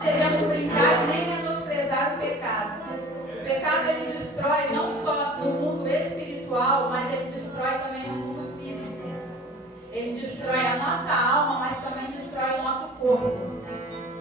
devemos brincar e nem menosprezar o pecado. O pecado ele destrói não só no mundo espiritual, mas ele destrói também no mundo físico. Ele destrói a nossa alma, mas também destrói o nosso corpo.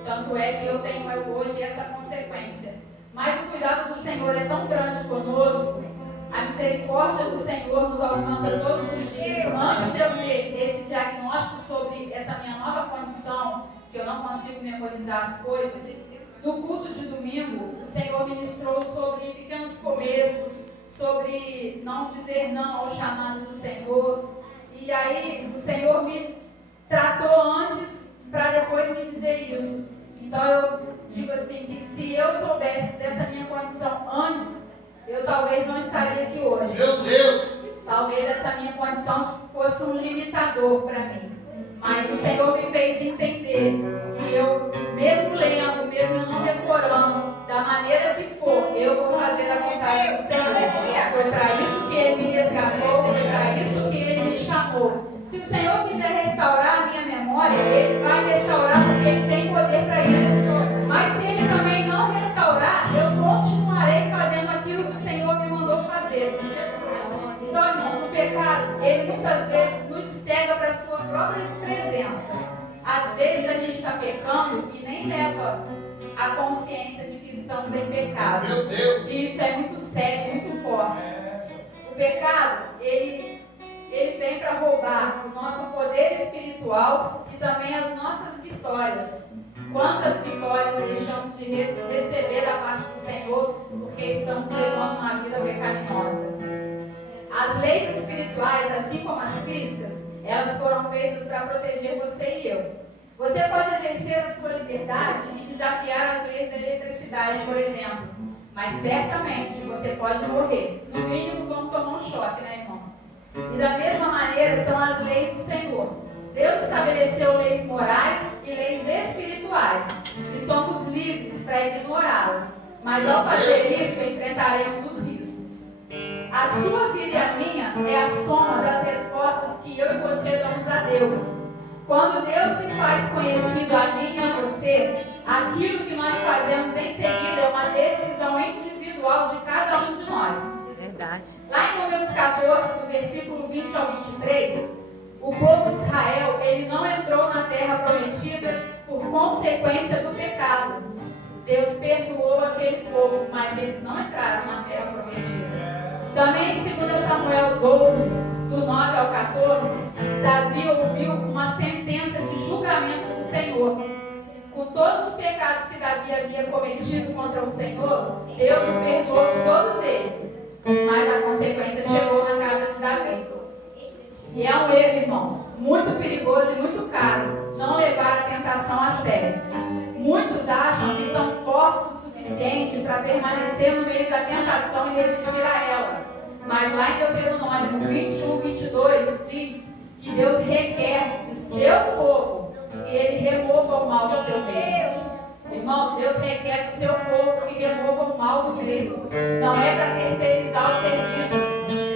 Tanto é que eu tenho hoje essa consequência. Mas o cuidado do Senhor é tão grande conosco, a misericórdia do Senhor nos alcança todos os dias. Antes de eu ter esse diagnóstico sobre essa minha nova condição, que eu não consigo memorizar as coisas, no culto de domingo, o Senhor ministrou sobre pequenos começos, sobre não dizer não ao chamado do Senhor. E aí o Senhor me tratou antes para depois me dizer isso. Então eu digo assim, que se eu soubesse dessa minha condição antes, eu talvez não estaria aqui hoje. Meu Deus! Talvez essa minha condição fosse um limitador para mim. Mas o Senhor me fez entender que eu, mesmo lendo, mesmo não decorando, da maneira que for, eu vou fazer a vontade do Senhor. Foi para isso que Ele me resgatou, foi para isso que Ele me chamou. Se o Senhor quiser restaurar a minha memória, Ele vai restaurar porque Ele tem poder para isso. Mas se Ele também não restaurar, eu continuarei fazendo aquilo que o Senhor me mandou fazer. Então, irmãos, o pecado, ele muitas vezes nos cega para a sua própria presença. Às vezes a gente está pecando e nem leva a consciência de que estamos em pecado. Meu Deus. E isso é muito sério, muito forte. O pecado, ele vem para roubar o nosso poder espiritual e também as nossas vitórias. Quantas vitórias deixamos de receber da parte do Senhor porque estamos levando uma vida pecaminosa? As leis espirituais, assim como as físicas, elas foram feitas para proteger você e eu. Você pode exercer a sua liberdade e desafiar as leis da eletricidade, por exemplo. Mas certamente você pode morrer. No mínimo, vamos tomar um choque, né, irmãos? E da mesma maneira são as leis do Senhor. Deus estabeleceu leis morais e leis espirituais. E somos livres para ignorá-las. Mas ao fazer isso, enfrentaremos os riscos. A sua vida e a minha é a soma das respostas que eu e você damos a Deus. Quando Deus se faz conhecido a mim e a você, aquilo que nós fazemos em seguida é uma decisão individual de cada um de nós. Verdade. Lá em Números 14, do versículo 20 ao 23, o povo de Israel, ele não entrou na terra prometida por consequência do pecado. Deus perdoou aquele povo, mas eles não entraram na terra prometida. Também em 2 Samuel 12, do 9 ao 14, Davi ouviu uma sentença de julgamento do Senhor. Com todos os pecados que Davi havia cometido contra o Senhor, Deus o perdoou de todos eles. Mas a consequência chegou na casa de Davi. E é um erro, irmãos, muito perigoso e muito caro não levar a tentação a sério. Muitos acham que são fortes o suficiente para permanecer no meio da tentação e resistir a ela. Mas lá em Deuteronômio 21, 22 diz que Deus requer de seu povo que ele remova o mal do seu meio. Irmãos, Deus requer do seu povo que remova o mal do meio. Não é para terceirizar o serviço.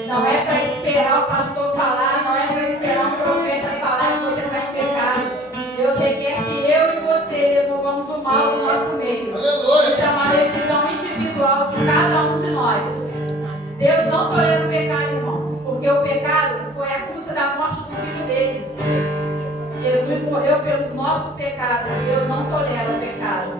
Não é para esperar o pastor falar. Não é para esperar um profeta falar que você está em pecado. Deus requer que eu e você removamos o mal do nosso meio. Isso é uma decisão individual de cada um de nós. Deus não tolera o pecado, irmãos, porque o pecado foi a custa da morte do Filho dele. Jesus morreu pelos nossos pecados. Deus não tolera o pecado.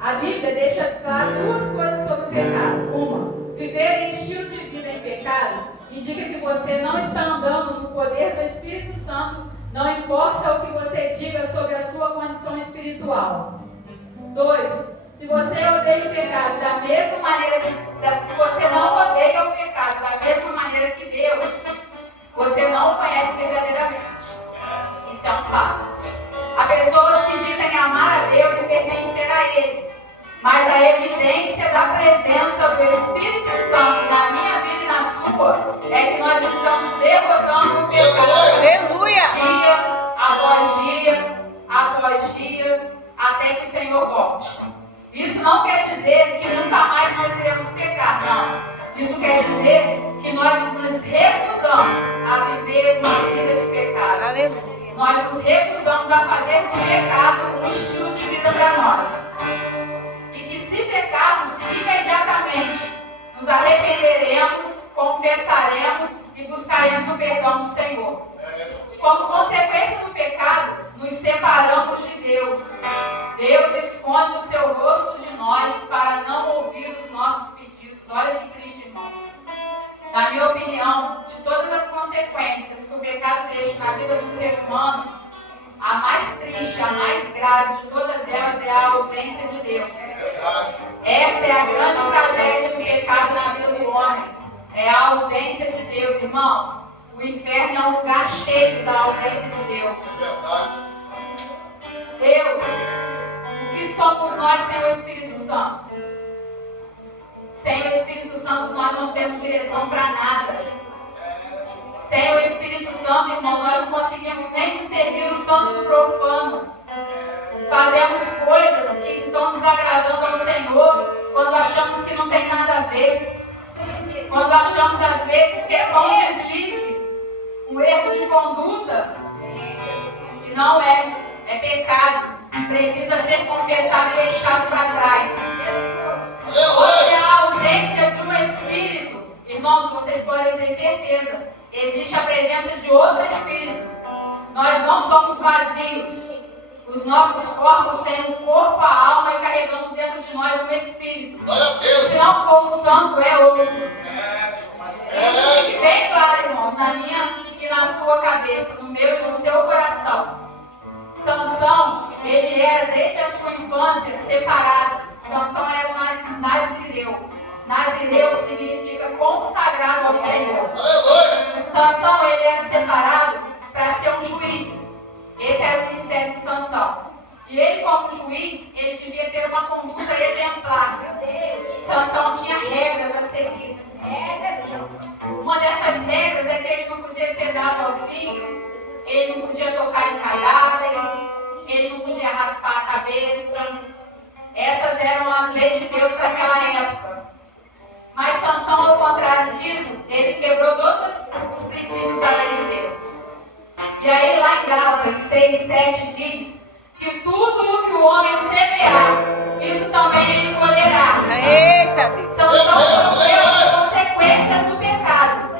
A Bíblia deixa claro duas coisas sobre o pecado. Uma, viver em estilo de vida em pecado indica que você não está andando no poder do Espírito Santo, não importa o que você diga sobre a sua condição espiritual. 2, se você odeia o pecado da mesma maneira que... Se você não odeia o pecado da mesma maneira que Deus, você não o conhece verdadeiramente. Isso é um fato. Há pessoas que dizem amar a Deus e pertencer a Ele, mas a evidência da presença do Espírito Santo na minha vida e na sua é que nós estamos derrotando o pecado. Aleluia! Dia após dia, até que o Senhor volte. Isso não quer dizer que nunca mais nós iremos pecar, não. Isso quer dizer que nós nos recusamos a viver uma vida de pecado. Aleluia. nós nos recusamos a fazer do pecado um estilo de vida para nós. E que se pecarmos, imediatamente nos arrependeremos, confessaremos e buscaremos o perdão do Senhor. Como consequência do pecado, nos separamos de Deus. Deus esconde o seu rosto de nós para não ouvir os nossos pedidos. Olha que triste, irmãos. Na minha opinião, de todas as consequências que o pecado deixa na vida do ser humano, a mais triste, a mais grave de todas elas é a ausência de Deus. Essa é a grande tragédia do pecado na vida do homem. É a ausência de Deus, irmãos. O inferno é um lugar cheio da ausência de Deus. Deus, o que somos nós sem o Espírito Santo? Sem o Espírito Santo nós não temos direção para nada. Sem o Espírito Santo, irmão, nós não conseguimos nem discernir o santo do profano. Fazemos coisas que estão desagradando ao Senhor quando achamos que não tem nada a ver. Quando achamos às vezes que é só um deslize, um erro de conduta. E não é, é pecado. Precisa ser confessado e deixado para trás. Hoje a ausência do Espírito, irmãos, vocês podem ter certeza, existe a presença de outro Espírito. Nós não somos vazios. Os nossos corpos têm um corpo, a alma e carregamos dentro de nós um Espírito. Se não for o Santo, é outro. Fique bem claro, irmãos, na minha e na sua cabeça, no meu e no seu coração. Sansão, ele era desde a sua infância separado. Sansão era um nazireu. Nazireu significa consagrado ao Senhor. Sansão, ele era separado para ser um juiz. Esse era o ministério de Sansão. E ele, como juiz, ele devia ter uma conduta exemplar. Sansão tinha regras a seguir. Uma dessas regras é que ele não podia ser dado ao filho, ele não podia tocar em cadáveres, ele não podia raspar a cabeça. Essas eram as leis de Deus para aquela época. Mas Sansão, ao contrário disso, ele quebrou todos os princípios da lei de Deus. E aí lá em Gálatas 6, 7 diz que tudo o que o homem semear, isso também ele colherá. Eita Deus! Sansão sofreu as consequências do pecado.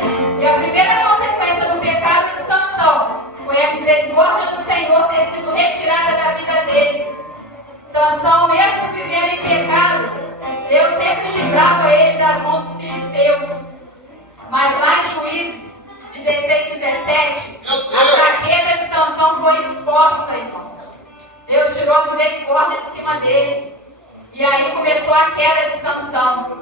E a primeira consequência do pecado de Sansão foi a misericórdia do Senhor ter sido retirada da vida dele. Sansão, mesmo vivendo em pecado, Deus sempre livrava ele das mãos dos filisteus. Mas lá em Juízes 16, 17, a fraqueza de Sansão foi exposta, irmãos. Deus tirou a misericórdia de cima dele. E aí começou a queda de Sansão.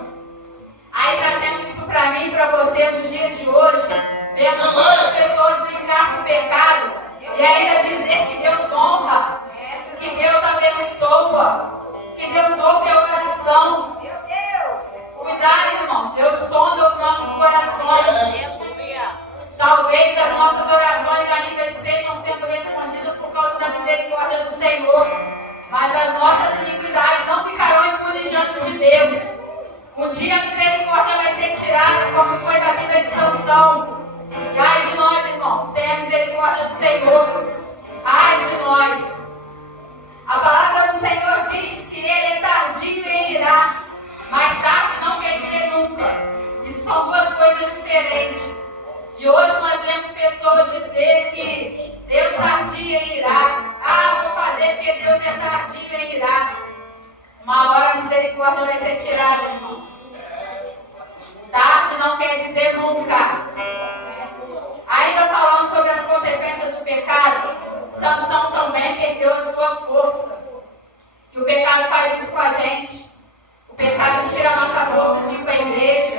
Aí trazendo isso para mim e para você nos dias de hoje, vemos muitas pessoas brincar com o pecado e ainda dizer que Deus honra, que Deus abençoa, que Deus ouve a oração. Cuidado, irmãos, Deus sonda os nossos corações. Talvez as nossas orações ainda estejam sendo respondidas por causa da misericórdia do Senhor, mas as nossas iniquidades não ficarão impunes diante de Deus. Um dia a misericórdia vai ser tirada, como foi da vida de Sansão. E ai de nós, irmãos, sem a misericórdia do Senhor. Ai de nós. A palavra do Senhor diz que Ele é tardio em irar, mas tarde não quer dizer nunca. Isso são duas coisas diferentes. E hoje nós vemos pessoas dizer que Deus tardia em irar. Ah, vou fazer porque Deus é tardio em irar. Uma hora a misericórdia vai ser tirada, irmãos. Tarde não quer dizer nunca. Ainda falando sobre as consequências do pecado, Sansão também perdeu a sua força. E o pecado faz isso com a gente. O pecado tira a nossa força de ir para a igreja.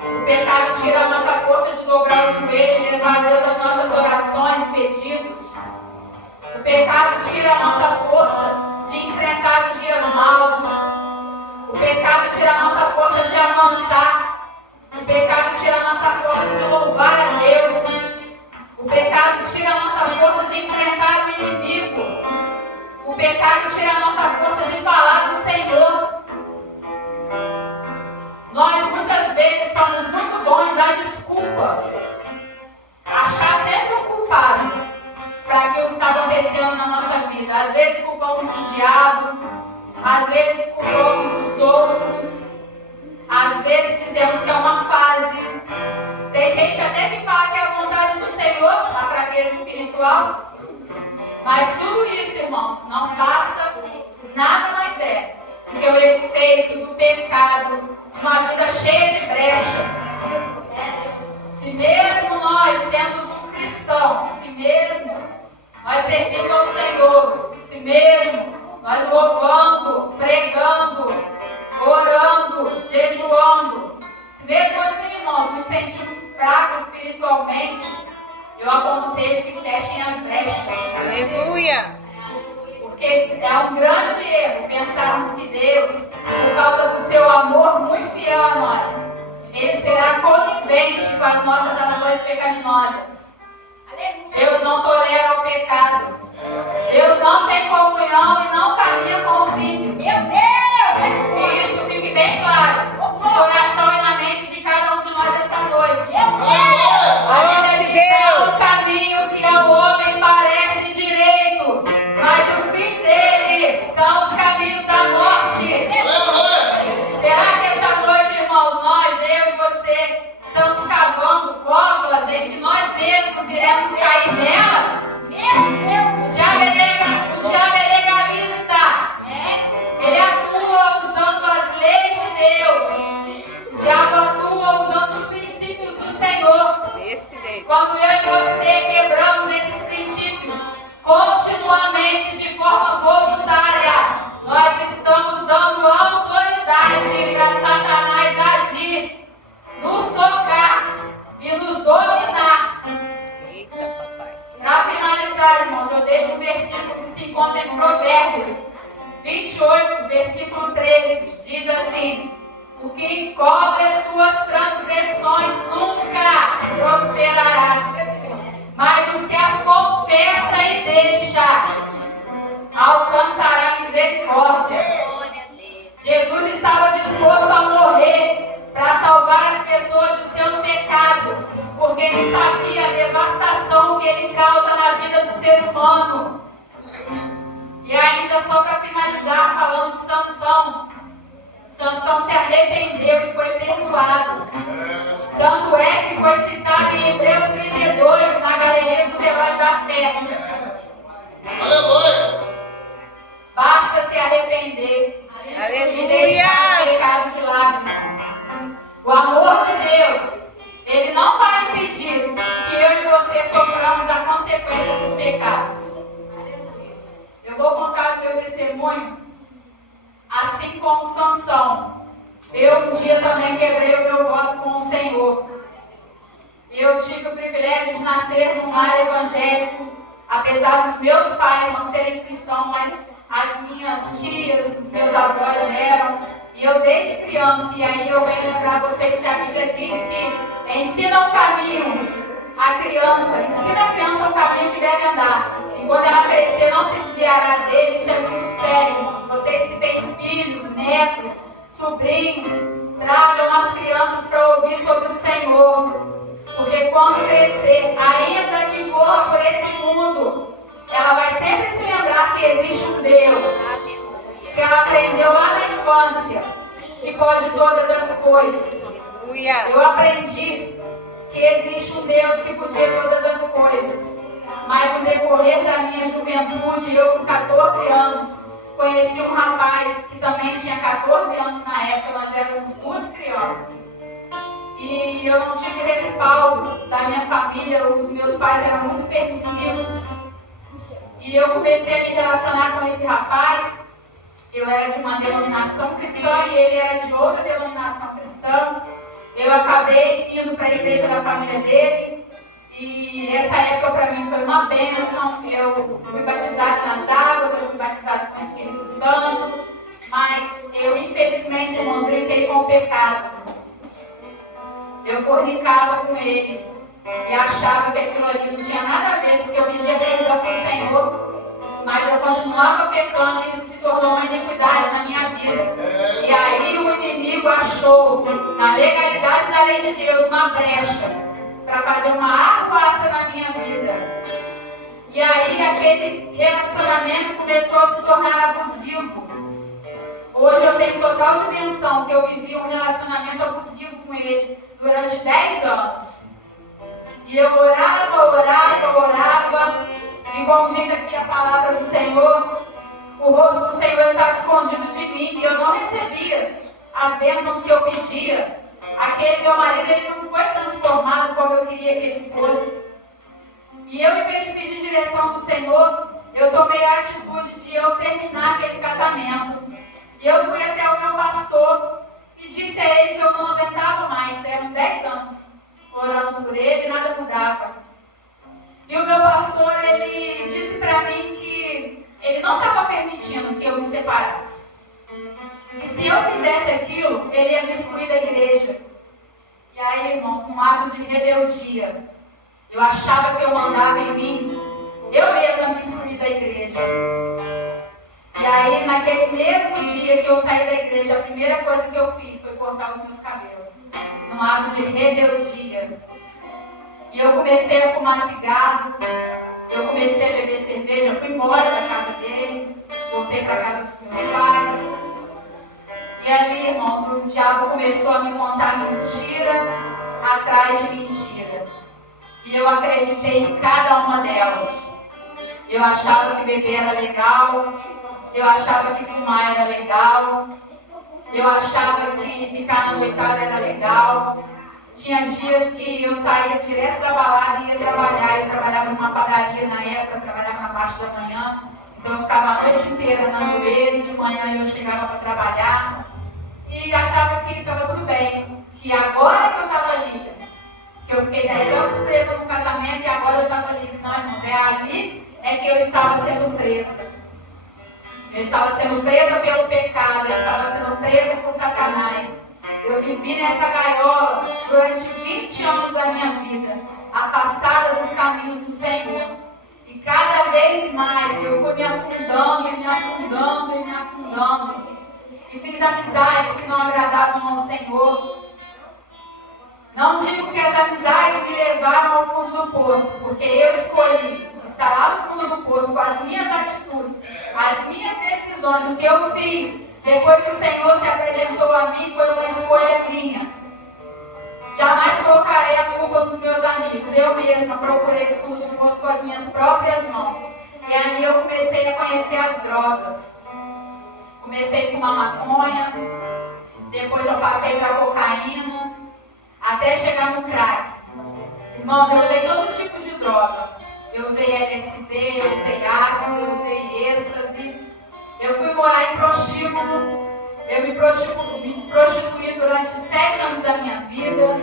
O pecado tira a nossa força de dobrar o joelho e levar a Deus as nossas orações e pedidos. O pecado tira a nossa força de enfrentar os dias maus. O pecado tira a nossa força de avançar. O pecado tira a nossa força de louvar a Deus. O pecado tira a nossa força de enfrentar o inimigo. O pecado tira a nossa força de falar do Senhor. Nós muitas vezes somos muito bons em dar desculpa. Achar sempre um culpado para vezes culpamos os outros, às vezes dizemos que é uma fase. Tem gente até que fala que é a vontade do Senhor, a fraqueza espiritual. Mas tudo isso, irmãos, não passa, nada mais é do que o efeito do pecado, uma vida cheia de brechas. Se mesmo nós sendo um cristão, se mesmo nós servindo ao Senhor, se mesmo nós louvando, pregando, orando, jejuando, se mesmo assim, irmãos, nos sentimos fracos espiritualmente, eu aconselho que fechem as brechas. Aleluia! Porque é um grande erro pensarmos que Deus, por causa do seu amor muito fiel a nós, Ele será conivente com as nossas ações pecaminosas. Deus não tolera o pecado. Deus não tem comunhão e não caminha com os ímpios. Meu Deus! Que isso fique bem claro no coração e na mente de cada um de nós essa noite. Meu Deus! A Forte Bíblia diz Deus! um caminho que ao homem parece direito, mas o fim dele são os caminhos da morte. Será que essa noite, irmãos, nós, eu e você, estamos cavando covas em que nós mesmos iremos cair nela? Meu Deus! O diabo é legalista. Ele atua usando as leis de Deus. O diabo atua usando os princípios do Senhor. Desse jeito. Quando eu e você quebramos esses princípios continuamente, de forma voluntária, nós estamos dando autoridade para Satanás agir, nos tocar e nos dominar. Eita, papai. Para finalizar, irmãos, eu deixo um versículo que se encontra em Provérbios 28, versículo 13. Diz assim: o que encobre as suas transgressões nunca prosperará, mas os que as confessa e deixa alcançará misericórdia. Jesus estava disposto a morrer para salvar as pessoas dos seus pecados, porque ele sabia a devastação que ele causa na vida do ser humano. E ainda só para finalizar, falando de Sansão. Sansão se arrependeu e foi perdoado. Tanto é que foi citado em Hebreus 32, na galeria dos heróis da fé. Aleluia! Basta se arrepender. Aleluia! E deixar o pecado de lado. O amor de Deus, Ele não vai impedir que eu e você soframos a consequência dos pecados. Eu vou contar o meu testemunho. Assim como Sansão, eu um dia também quebrei o meu voto com o Senhor. Eu tive o privilégio de nascer num lar evangélico, apesar dos meus pais não serem cristãos, mas as minhas tias, os meus avós eram. E eu desde criança, e aí eu venho lembrar vocês que a Bíblia diz que ensina o caminho à criança, ensina a criança o caminho que deve andar. E quando ela crescer, não se desviará dele. Isso é muito sério, irmãos. Vocês que têm filhos, netos, sobrinhos, tragam as crianças para ouvir sobre o Senhor. Porque quando crescer, ainda que for por esse mundo, ela vai sempre se lembrar que existe um Deus. Que ela aprendeu lá na infância, que pode todas as coisas. Aleluia! Eu aprendi que existe um Deus que podia todas as coisas. Mas no decorrer da minha juventude, eu com 14 anos, conheci um rapaz que também tinha 14 anos na época, nós éramos duas crianças. E eu não tive respaldo da minha família, os meus pais eram muito permissivos. E eu comecei a me relacionar com esse rapaz. Eu era de uma denominação cristã e ele era de outra denominação cristã. Eu acabei indo para a igreja da família dele. E essa época para mim foi uma bênção. Eu fui batizada nas águas, eu fui batizada com o Espírito Santo. Mas eu, infelizmente, irmão, brinquei com o pecado. Eu fornicava com ele. E achava que aquilo ali não tinha nada a ver, porque eu pedia perdão para o Senhor. Mas eu continuava pecando e isso se tornou uma iniquidade na minha vida. E aí o inimigo achou, na legalidade da lei de Deus, uma brecha para fazer uma arruaça na minha vida. E aí aquele relacionamento começou a se tornar abusivo. tenho total dimensão que eu vivi um relacionamento abusivo com ele durante 10 anos. E eu orava, e como diz aqui a palavra do Senhor, o rosto do Senhor estava escondido de mim e eu não recebia as bênçãos que eu pedia. Aquele meu marido, ele não foi transformado como eu queria que ele fosse. E eu, em vez de pedir direção do Senhor, eu tomei a atitude de eu terminar aquele casamento. E eu fui até o meu pastor e disse a ele que eu não aguentava mais. Eram 10 anos orando por ele e nada mudava. E o meu pastor, ele disse para mim que ele não estava permitindo que eu me separasse. E se eu fizesse aquilo, ele ia me excluir da igreja. E aí, irmãos, um ato de rebeldia, eu achava que eu mandava em mim, eu mesma me excluí da igreja. E aí, naquele mesmo dia que eu saí da igreja, a primeira coisa que eu fiz foi cortar os meus cabelos, num ato de rebeldia. E eu comecei a fumar cigarro, eu comecei a beber cerveja, fui embora da casa dele, voltei para a casa dos meus pais. E ali, irmãos, o diabo começou a me contar mentira atrás de mentira. E eu acreditei em cada uma delas. Eu achava que beber era legal, eu achava que fumar era legal, eu achava que ficar na noitada era legal. Tinha dias que eu saía direto da balada e ia trabalhar. Eu trabalhava numa padaria na época, trabalhava na parte da manhã. Então eu ficava a noite inteira na zoeira e de manhã eu chegava para trabalhar. E achava que estava tudo bem, que agora que eu estava livre. Que eu fiquei 10 anos presa no casamento e agora eu estava livre. Não, irmão, é ali que eu estava sendo presa. Eu estava sendo presa pelo pecado, eu estava sendo presa por Satanás. Eu vivi nessa gaiola durante 20 anos da minha vida, afastada dos caminhos do Senhor. E cada vez mais eu fui me afundando, e me afundando, e me afundando. E fiz amizades que não agradavam ao Senhor. Não digo que as amizades me levaram ao fundo do poço, porque eu escolhi estar lá no fundo do poço com as minhas atitudes, as minhas decisões, o que eu fiz. Depois que o Senhor se apresentou a mim, foi uma escolha minha. Jamais colocarei a culpa dos meus amigos. Eu mesma procurei o fundo do poço com as minhas próprias mãos. E ali eu comecei a conhecer as drogas. Comecei a fumar maconha. Depois eu passei para cocaína. Até chegar no crack. Irmãos, eu usei todo tipo de droga. Eu usei LSD, eu usei ácido, eu usei êxtase. Eu fui morar em prostíbulo, eu me prostituí durante 7 anos da minha vida.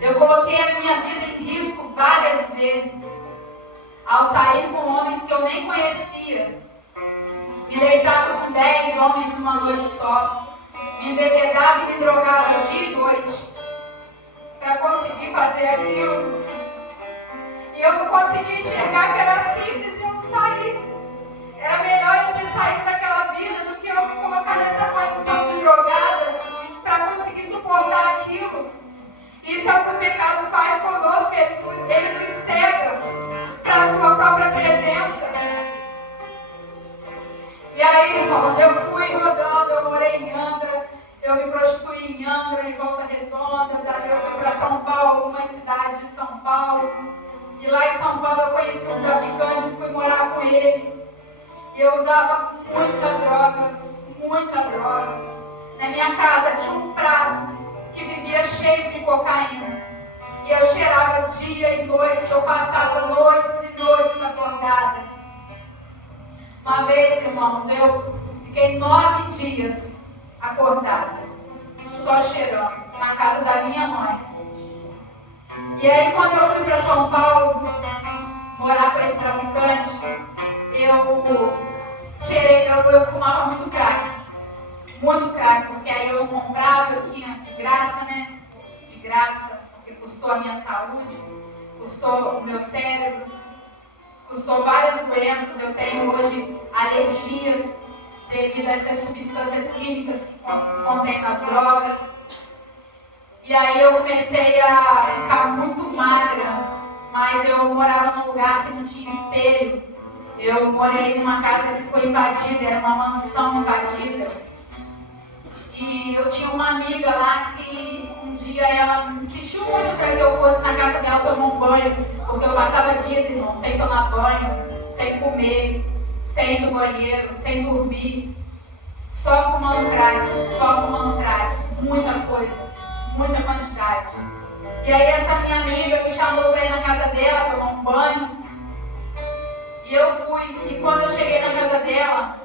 Eu coloquei a minha vida em risco várias vezes, ao sair com homens que eu nem conhecia. Me deitava com 10 homens numa noite só, me embebedava e me drogava dia e noite, para conseguir fazer aquilo. E eu não conseguia enxergar que era simples e eu saí. Era melhor eu ter saído daquela vida do que eu me colocar nessa condição de drogada para conseguir suportar aquilo. Isso é o que o pecado faz conosco, ele nos cega para a sua própria presença. E aí, irmãos, eu fui rodando, eu morei em Angra, eu me prostituí em Angra, em Volta Redonda, daí eu fui para São Paulo, algumas cidades de São Paulo. E lá em São Paulo eu conheci um traficante, fui morar com ele. E eu usava muita droga, muita droga. Na minha casa tinha um prato que vivia cheio de cocaína. E eu cheirava dia e noite, eu passava noites e noites acordada. Uma vez, irmãos, eu fiquei 9 dias acordada, só cheirando, na casa da minha mãe. E aí quando eu fui para São Paulo, morar com esse traficante, eu fumava muito crack, porque aí eu comprava, eu tinha de graça, né? De graça, porque custou a minha saúde, custou o meu cérebro, custou várias doenças. Eu tenho hoje alergias devido a essas substâncias químicas que contém nas drogas. E aí eu comecei a ficar muito magra, mas eu morava num lugar que não tinha espelho. Eu morei numa casa que foi invadida, era uma mansão invadida. E eu tinha uma amiga lá que um dia ela insistiu muito para que eu fosse na casa dela tomar um banho, porque eu passava dias, irmão, sem tomar banho, sem comer, sem ir no banheiro, sem dormir, só fumando crack, muita coisa, muita quantidade. E aí essa minha amiga me chamou para ir na casa dela tomar um banho, e eu fui, e quando eu cheguei na casa dela,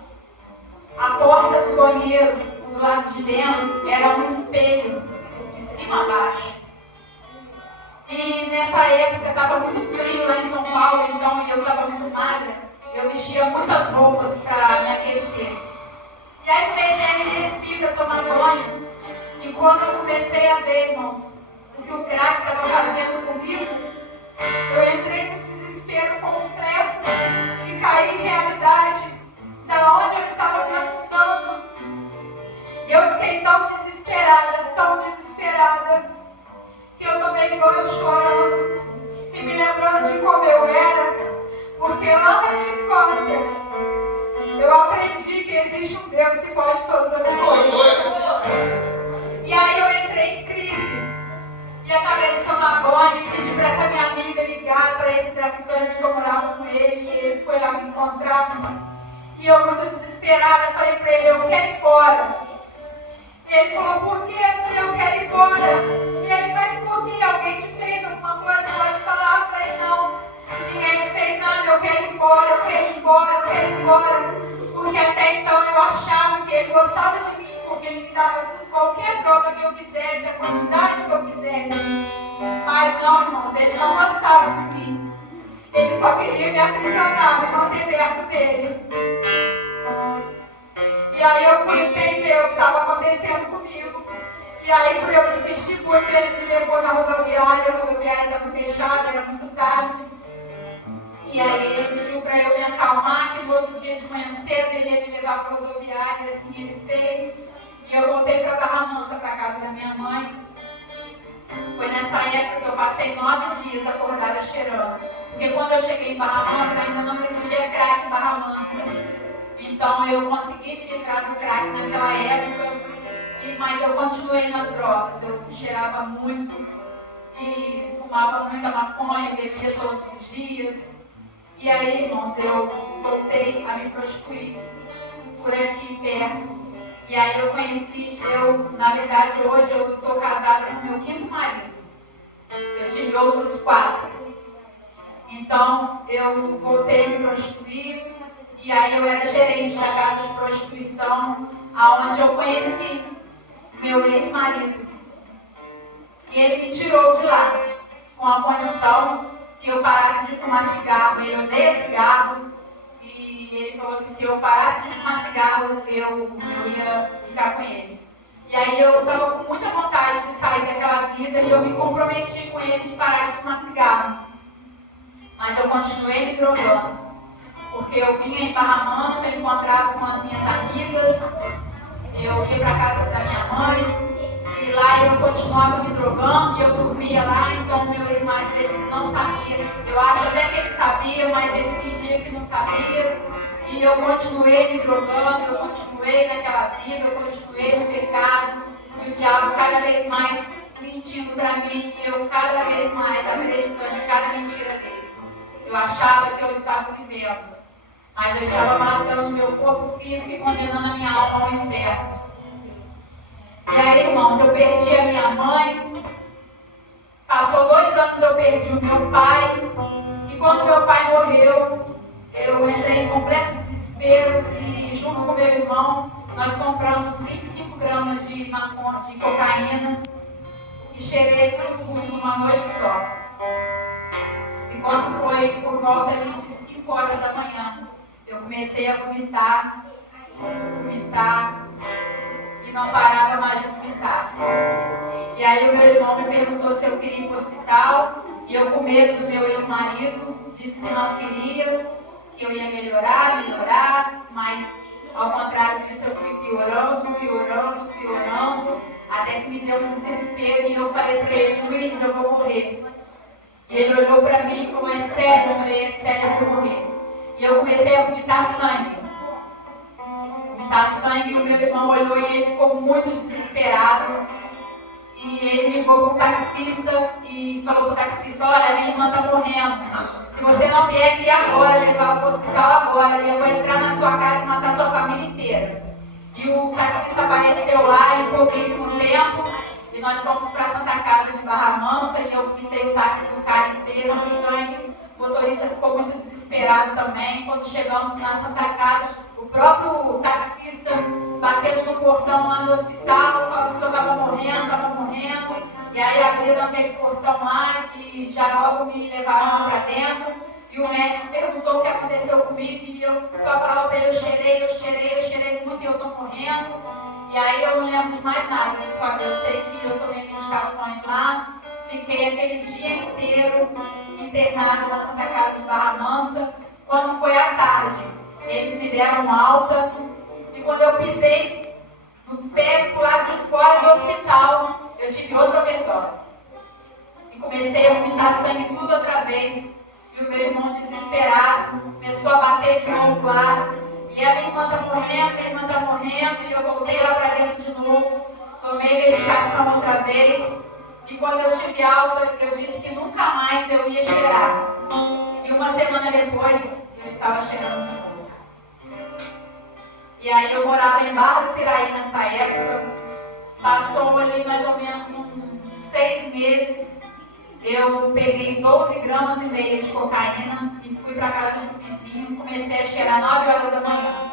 a porta do banheiro, do lado de dentro, era um espelho, de cima a baixo. E nessa época estava muito frio lá em São Paulo, então eu estava muito magra. Eu vestia muitas roupas para me aquecer. E aí comecei a me despir para tomar banho. E quando eu comecei a ver, irmãos, o que o crack estava fazendo comigo, eu entrei no desespero completo e caí em realidade da onde eu estava me afundando. E eu fiquei tão desesperada, que eu tomei banho chorando e me lembrando de como eu era, porque lá na minha infância eu aprendi que existe um Deus que pode todas as coisas. E aí eu entrei em crise e acabei de tomar banho e pedi para essa minha amiga ligar para esse traficante que eu morava com ele, e ele foi lá me encontrar. E eu, muito desesperada, falei para ele: eu quero ir embora. Ele falou: por quê? Eu falei: eu quero ir embora. E ele: mas por quê? Alguém te fez alguma coisa? Pode falar. Eu falei: não, ninguém me fez nada, eu quero ir embora, eu quero ir embora, eu quero ir embora. Porque até então eu achava que ele gostava de mim, porque ele me dava qualquer droga que eu quisesse, a quantidade que eu quisesse. Mas não, irmãos, ele não gostava de mim. Ele só queria me aprisionar, me manter perto dele. E aí eu fui entender o que estava acontecendo comigo. E aí, por eu insistir muito, ele me levou na rodoviária. A rodoviária estava fechada, era muito tarde. E aí ele pediu para eu me acalmar, que no outro dia de manhã cedo ele ia me levar para a rodoviária, e assim ele fez. E eu voltei para Barra Mansa, para a casa da minha mãe. Foi nessa época que eu passei 9 dias acordada cheirando. Porque quando eu cheguei em Barra Mansa, ainda não existia crack em Barra Mansa. Então eu consegui me livrar do crack naquela época, mas eu continuei nas drogas. Eu cheirava muito e fumava muita maconha, bebia todos os dias. E aí, irmãos, eu voltei a me prostituir por aqui perto. E aí eu conheci, na verdade hoje eu estou casada com meu 5º marido. Eu tive outros 4. Então eu voltei a me prostituir. E aí eu era gerente da casa de prostituição, aonde eu conheci meu ex-marido. E ele me tirou de lá, com a condição que eu parasse de fumar cigarro. Ele odeia cigarro, e ele falou que se eu parasse de fumar cigarro, eu ia ficar com ele. E aí eu estava com muita vontade de sair daquela vida, e eu me comprometi com ele de parar de fumar cigarro. Mas eu continuei me drogando. Porque eu vinha em Barra Mansa, eu encontrava com as minhas amigas, eu ia para a casa da minha mãe, e lá eu continuava me drogando, e eu dormia lá. Então meu ex-marido, ele não sabia. Eu acho até que ele sabia, mas ele fingia que não sabia. E eu continuei me drogando, eu continuei naquela vida, eu continuei no pecado, e o diabo cada vez mais mentindo para mim, e eu cada vez mais acreditando em cada mentira dele. Eu achava que eu estava vivendo, mas eu estava matando meu corpo físico e condenando a minha alma ao inferno. E aí, irmãos, eu perdi a minha mãe. Passou 2 anos, eu perdi o meu pai. E quando meu pai morreu, eu entrei em completo desespero. E junto com meu irmão, nós compramos 25 gramas de cocaína. E cheirei tudo numa noite só. E quando foi por volta ali de 5 horas da manhã, eu comecei a vomitar, e não parava mais de vomitar. E aí o meu irmão me perguntou se eu queria ir para o hospital, e eu, com medo do meu ex-marido, disse que não queria, que eu ia melhorar, mas ao contrário disso eu fui piorando, até que me deu um desespero, e eu falei para ele: Luiz, eu vou morrer. E ele olhou para mim e falou: é sério? Eu falei: é sério, eu vou morrer. E eu comecei a vomitar sangue. vomitar sangue, e o meu irmão olhou e ele ficou muito desesperado. E ele ligou para o taxista e falou para o taxista: olha, minha irmã está morrendo. Se você não vier aqui agora, levar para o hospital agora, eu vou entrar na sua casa e matar sua família inteira. E o taxista apareceu lá em pouquíssimo tempo. E nós fomos para a Santa Casa de Barra Mansa e eu fitei o táxi do cara inteiro de sangue. O motorista ficou muito desesperado também. Quando chegamos na Santa Casa, o próprio taxista bateu no portão lá no hospital, falando que eu estava morrendo. E aí abriram aquele portão lá e já logo me levaram lá para dentro. E o médico perguntou o que aconteceu comigo e eu só falava para ele: eu cheirei muito e eu estou morrendo. E aí eu não lembro de mais nada, eu sei que eu tomei medicações lá, fiquei aquele dia inteiro internada na Santa Casa de Barra Mansa. Quando foi à tarde, eles me deram alta e quando eu pisei no pé do lado de fora do hospital, eu tive outra overdose. E comecei a vomitar sangue tudo outra vez. E o meu irmão desesperado começou a bater de novo lá. E a minha irmã está morrendo, e eu voltei lá para dentro de novo, tomei medicação outra vez, e quando eu tive alta, eu disse que nunca mais eu ia cheirar. E uma semana depois, eu estava cheirando de novo. E aí eu morava em Barra do Piraí nessa época, passou ali mais ou menos uns 6 meses, eu peguei 12 gramas e meia de cocaína e fui para casa do vizinho, comecei a cheirar 9 horas da manhã.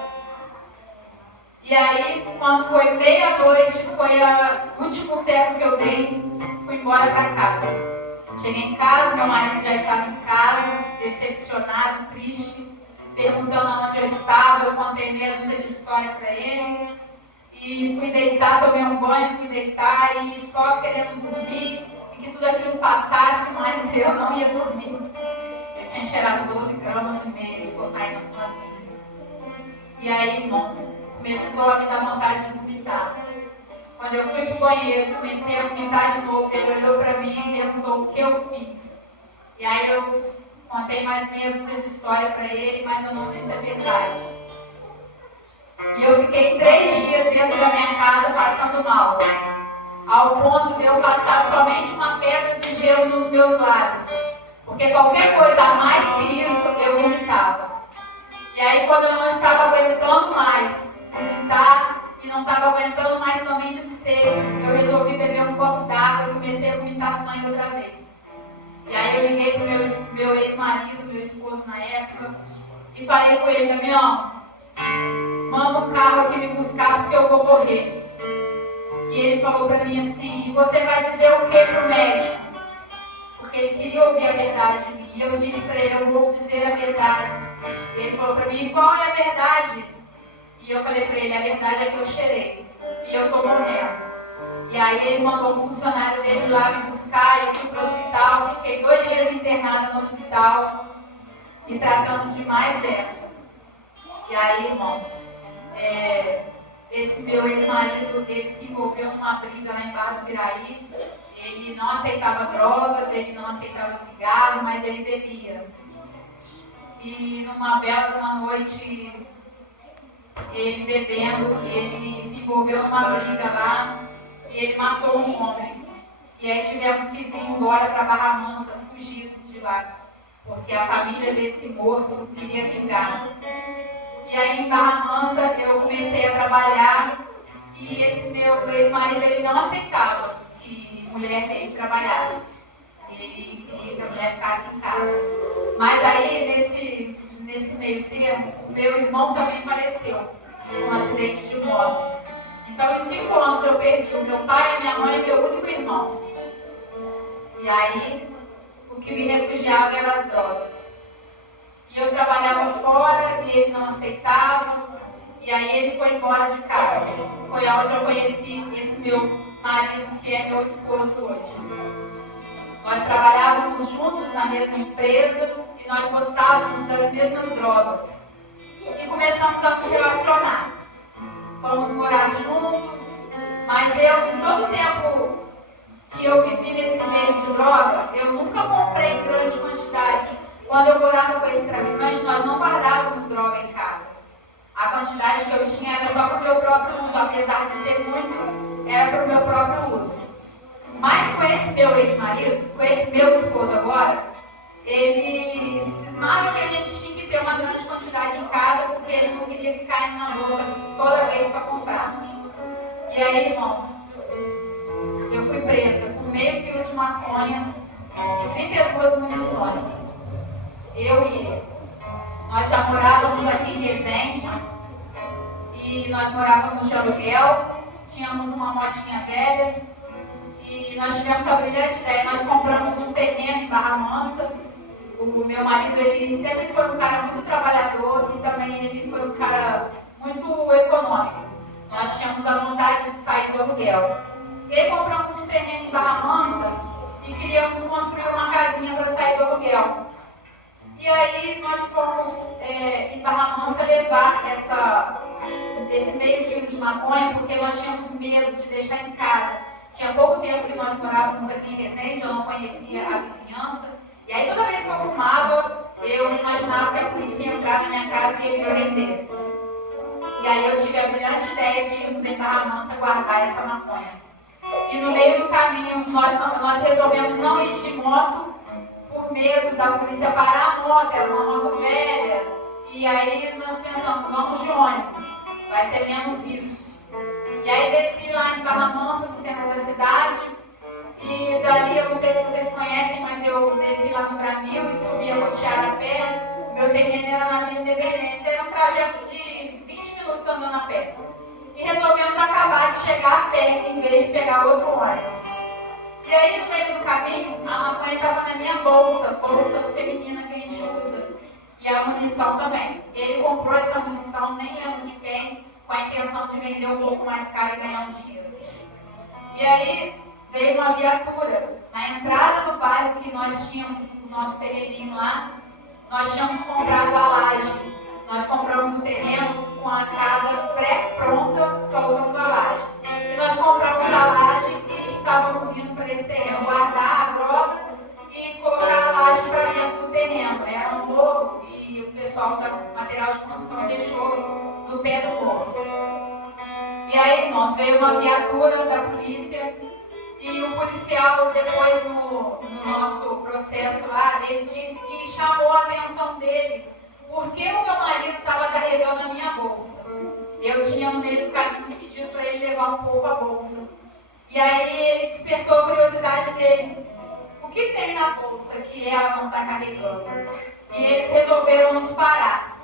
E aí, quando foi meia-noite, foi o último teto que eu dei, fui embora para casa. Cheguei em casa, meu marido já estava em casa, decepcionado, triste, perguntando onde eu estava, eu contei meia dúzia de história para ele. E fui deitar, tomei um banho, fui deitar e só querendo dormir. Que tudo aquilo passasse, mas eu não ia dormir. Eu tinha cheirado 12 gramas e meia de cocaína sozinha. E aí, irmãos, começou a me dar vontade de vomitar. Quando eu fui pro banheiro, comecei a vomitar de novo. Ele olhou para mim e perguntou o que eu fiz. E aí eu contei mais meia dúzia de história para ele, mas eu não disse a verdade. E eu fiquei 3 dias dentro da minha casa passando mal, ao ponto de eu passar somente uma pedra de gelo nos meus lábios, porque qualquer coisa a mais que isso eu vomitava. E aí, quando eu não estava aguentando mais vomitar e não estava aguentando mais também de sede, eu resolvi beber um copo d'água e comecei a vomitar sangue outra vez. E aí eu liguei para o meu ex-marido, meu esposo na época, e falei com ele: Damião, manda um carro aqui me buscar porque eu vou morrer. E ele falou para mim assim: você vai dizer o que para o médico? Porque ele queria ouvir a verdade de mim. E eu disse para ele: eu vou dizer a verdade. E ele falou para mim: qual é a verdade? E eu falei para ele: a verdade é que eu cheirei. E eu estou morrendo. E aí ele mandou um funcionário dele lá me buscar. Eu fui para o hospital, fiquei 2 dias internada no hospital, me tratando de mais essa. E aí, irmãos, esse meu ex-marido, ele se envolveu numa briga lá em Barra do Piraí. Ele não aceitava drogas, ele não aceitava cigarro, mas ele bebia. E numa bela noite, ele bebendo, ele se envolveu numa briga lá e ele matou um homem. E aí tivemos que vir embora para Barra Mansa, fugir de lá, porque a família desse morto queria vingar. E aí em Barra Mansa eu comecei a trabalhar e esse meu ex-marido, ele não aceitava que a mulher dele trabalhasse. Ele queria que a mulher ficasse em casa. Mas aí nesse meio tempo, o meu irmão também faleceu num acidente de moto. Então em 5 anos eu perdi o meu pai, minha mãe e meu único irmão. E aí o que me refugiava eram as drogas. E eu trabalhava fora e ele não aceitava. E aí ele foi embora de casa. Foi onde eu conheci esse meu marido, que é meu esposo hoje. Nós trabalhávamos juntos na mesma empresa e nós gostávamos das mesmas drogas. E começamos a nos relacionar. Fomos morar juntos, mas eu, em todo o tempo que eu vivi nesse meio de droga, eu nunca comprei em grande quantidade. Quando eu morava com esse traficante, nós não guardávamos droga em casa. A quantidade que eu tinha era só para o meu próprio uso, apesar de ser muito, era para o meu próprio uso. Mas com esse meu ex-marido, com esse meu esposo agora, ele cismava que a gente tinha que ter uma grande quantidade em casa, porque ele não queria ficar indo na boca toda vez para comprar. E aí, irmãos, eu fui presa com meio quilo de maconha e 32 munições. Eu e ele. Nós já morávamos aqui em Resende e nós morávamos de aluguel, tínhamos uma motinha velha e nós tivemos a brilhante ideia. Nós compramos um terreno em Barra Mansa. O meu marido, ele sempre foi um cara muito trabalhador e também ele foi um cara muito econômico. Nós tínhamos a vontade de sair do aluguel. E aí compramos um terreno em Barra Mansa e queríamos construir uma casinha para sair do aluguel. E aí nós fomos em Barra Mansa levar esse meio quilo de maconha, porque nós tínhamos medo de deixar em casa. Tinha pouco tempo que nós morávamos aqui em Resende, eu não conhecia a vizinhança. E aí toda vez que eu fumava, eu imaginava que a polícia ia entrar na minha casa e ia me prender. E aí eu tive a brilhante ideia de irmos em Barra Mansa guardar essa maconha. E no meio do caminho nós resolvemos não ir de moto, por medo da polícia parar a moto, era uma moto velha. E aí nós pensamos, vamos de ônibus, vai ser menos risco. E aí desci lá em Barra Mansa, no centro da cidade, e dali, eu não sei se vocês conhecem, mas eu desci lá no Gramil e subi a rotear a pé. O meu terreno era na Avenida Independência, era um trajeto de 20 minutos andando a pé. E resolvemos acabar de chegar a pé, em vez de pegar outro ônibus. E aí, no meio do caminho, a maconha estava na minha bolsa feminina que a gente usa. E a munição também. Ele comprou essa munição, nem lembro de quem, com a intenção de vender um pouco mais caro e ganhar um dinheiro. E aí, veio uma viatura. Na entrada do bairro que nós tínhamos o nosso terreninho lá, nós tínhamos comprado a laje. Nós compramos o terreno com a casa pré-pronta, faltando a laje. E nós compramos a laje e estávamos indo para esse terreno guardar a droga e colocar a laje para dentro do terreno. Era um morro e o pessoal do material de construção deixou no pé do morro. E aí, irmãos, veio uma viatura da polícia e o policial, depois no nosso processo lá, ele disse que chamou a atenção dele porque o meu marido estava carregando a minha bolsa. Eu tinha no meio do caminho pedido para ele levar um pouco a bolsa. E aí ele despertou a curiosidade dele. O que tem na bolsa que ela não está carregando? E eles resolveram nos parar.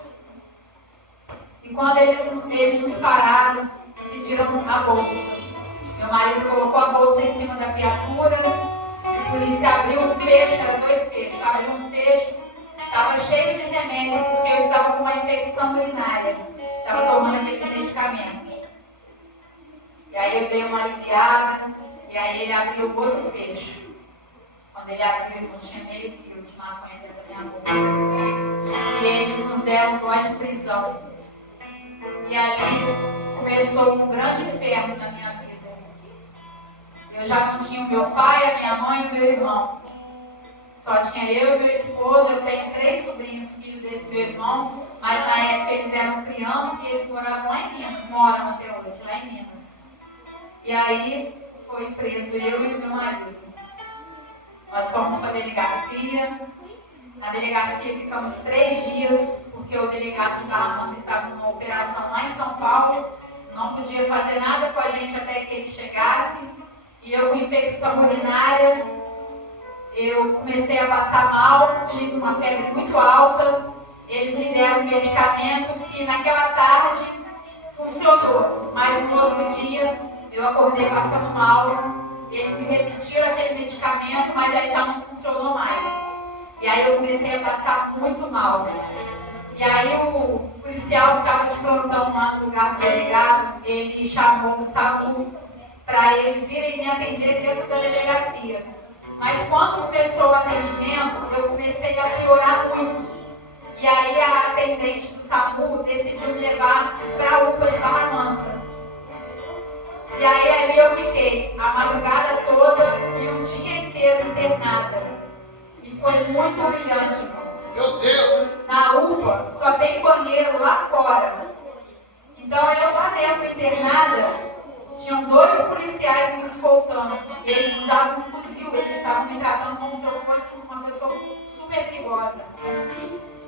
E quando eles nos pararam, pediram a bolsa. Meu marido colocou a bolsa em cima da viatura. A polícia abriu um fecho, eram 2 fechos. Abriu um fecho, estava cheio de remédios, porque eu estava com uma infecção urinária. Estava tomando aqueles medicamentos. E aí eu dei uma aliviada, e aí ele abriu o outro fecho. Quando ele abriu, eu tinha meio quilo de maconha dentro da minha boca. E eles nos deram voz de prisão. E ali começou um grande inferno na minha vida. Eu já não tinha o meu pai, a minha mãe e o meu irmão. Só tinha eu e meu esposo. Eu tenho 3 sobrinhos, filhos desse meu irmão, mas na época eles eram crianças e eles moravam lá em Minas, moram até hoje, lá em Minas. E aí foi preso eu e o meu marido. Nós fomos para a delegacia. Na delegacia ficamos 3 dias, porque o delegado de Barra Mansa estava numa operação lá em São Paulo, não podia fazer nada com a gente até que ele chegasse. E eu com infecção urinária, eu comecei a passar mal, tive uma febre muito alta. Eles me deram um medicamento que naquela tarde funcionou, mas no outro dia eu acordei passando mal. Eles me repetiram aquele medicamento, mas aí já não funcionou mais. E aí eu comecei a passar muito mal. E aí o policial que estava de plantão lá no lugar do delegado, ele chamou o SAMU para eles irem me atender dentro da delegacia. Mas quando começou o atendimento, eu comecei a piorar muito. E aí a atendente do SAMU decidiu me levar para a UPA de Barra Mansa. E aí ali eu fiquei a madrugada toda e o dia inteiro internada. E foi muito humilhante, irmãos. Meu Deus! Na UPA só tem banheiro lá fora. Então eu lá dentro, internada, tinham 2 policiais me escoltando. Eles usavam um fuzil, eles estavam me tratando como se eu fosse uma pessoa super perigosa.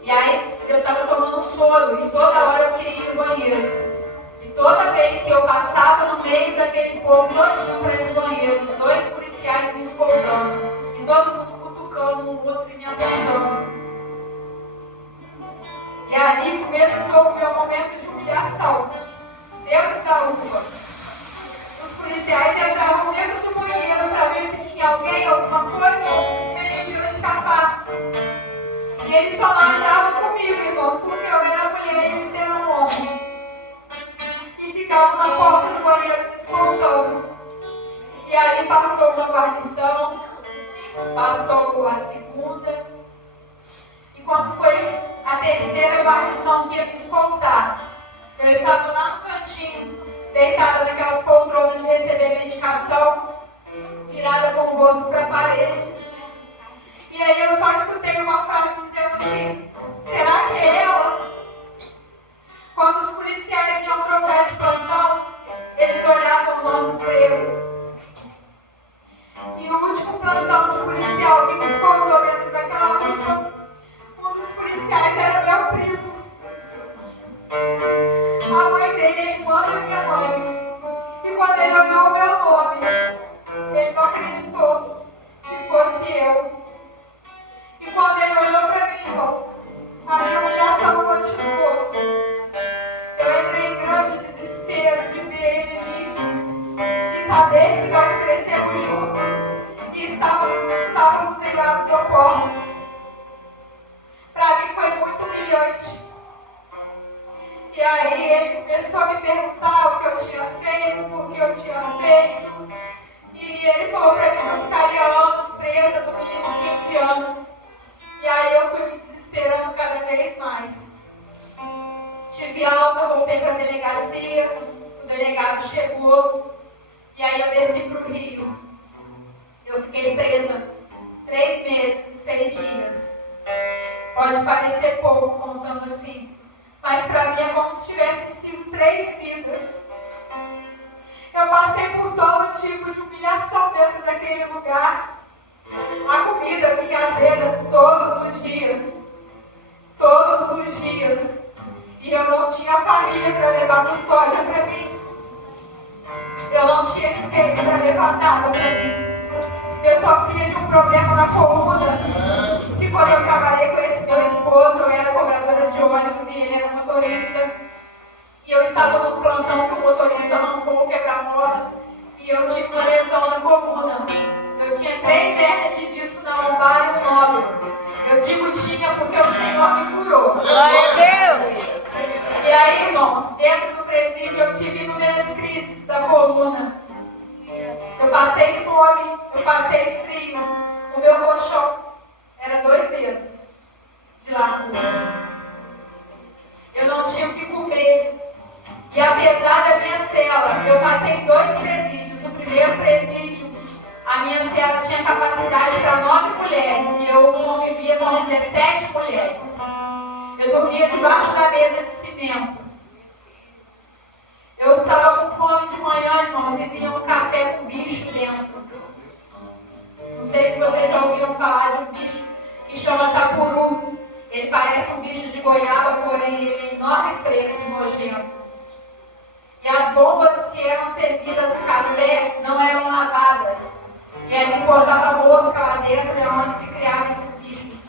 E aí eu estava tomando soro e toda hora eu queria ir no banheiro. E toda vez que eu passava no meio daquele povo todinho para ir no banheiro, os 2 policiais me escoltando. E todo mundo cutucando um outro e me apontando. E ali começou o meu momento de humilhação. Dentro da rua. Os policiais entravam dentro do banheiro para ver se tinha alguém, alguma coisa, eles podiam escapar. E eles só não entravam comigo, irmãos, porque eu era mulher e eles eram homens. E ficavam na porta do banheiro me escoltando. E aí passou uma guarnição, passou a segunda. E quando foi a terceira guarnição que ia me escoltar, eu estava lá no cantinho, deitada naquelas poltronas de receber medicação, virada com o rosto para a parede. E aí eu só escutei uma frase dizendo assim: será que é ela? Quando os policiais iam trocar de plantão, eles olhavam o nome do preso. E o último plantão de policial que me escoltou dentro daquela rua, um dos policiais era meu primo. A mãe dele é irmã da minha mãe. E quando ele olhou o meu nome, ele não acreditou que fosse eu. E quando ele olhou para mim, irmãos, a minha humilhação continuou. Eu entrei em grande desespero de ver ele ali e saber que nós crescemos juntos e estávamos em lados opostos. Para mim foi muito humilhante. E aí ele começou a me perguntar o que eu tinha feito, por que eu tinha feito. E ele falou para mim que eu ficaria anos presa, no mínimo 15 anos. E aí eu fui me desesperando cada vez mais. Tive alta, voltei para a delegacia, o delegado chegou. E aí eu desci para o Rio. Eu fiquei presa 3 meses, 6 dias. Pode parecer pouco contando assim, mas para mim é como se tivesse sido 3 vidas. Eu passei por todo tipo de humilhação dentro daquele lugar. A comida vinha azeda todos os dias. Todos os dias. E eu não tinha família para levar custódia para mim. Eu não tinha ninguém para levar nada para mim. Eu sofria de um problema na coluna. Que quando eu trabalhei com esse meu esposo, eu era cobradora de ônibus e ele era motorista. E eu estava no plantão que o motorista arrancou o quebra-mola. E eu tive uma lesão na coluna. Eu tinha 3 hernias de disco na lombar e um nódulo. Eu digo tinha porque o Senhor me curou. Glória a Deus! E aí, irmãos, dentro do presídio eu tive inúmeras crises da coluna. Eu passei fome, eu passei frio. O meu colchão era 2 dedos de largura. Eu não tinha o que comer. E apesar da minha cela, eu passei 2 presídios. O primeiro presídio, a minha cela tinha capacidade para 9 mulheres e eu convivia com 17 mulheres. Eu dormia debaixo da mesa de cimento. Eu estava com fome de manhã, irmãos, e vinha um café com bicho dentro. Não sei se vocês já ouviram falar de um bicho que chama tapuru. Ele parece um bicho de goiaba, porém ele é enorme, preto e nojento. E as bombas que eram servidas no café não eram lavadas. E aí botava mosca lá dentro, é onde se criava esses bichos.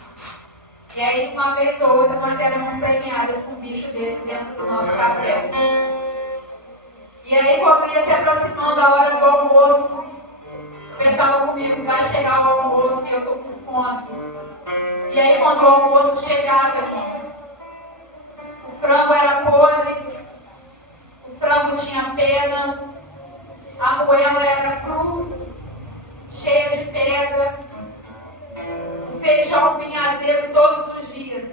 E aí, uma vez ou outra, nós éramos premiadas com um bicho desse dentro do nosso café. E aí, quando ia se aproximando a hora do almoço, pensava comigo, vai chegar o almoço e eu estou com fome. E aí, quando o almoço chegava, o frango era podre, o frango tinha pena, a moela era crua, cheia de pedra, o feijão vinha azedo todos os dias.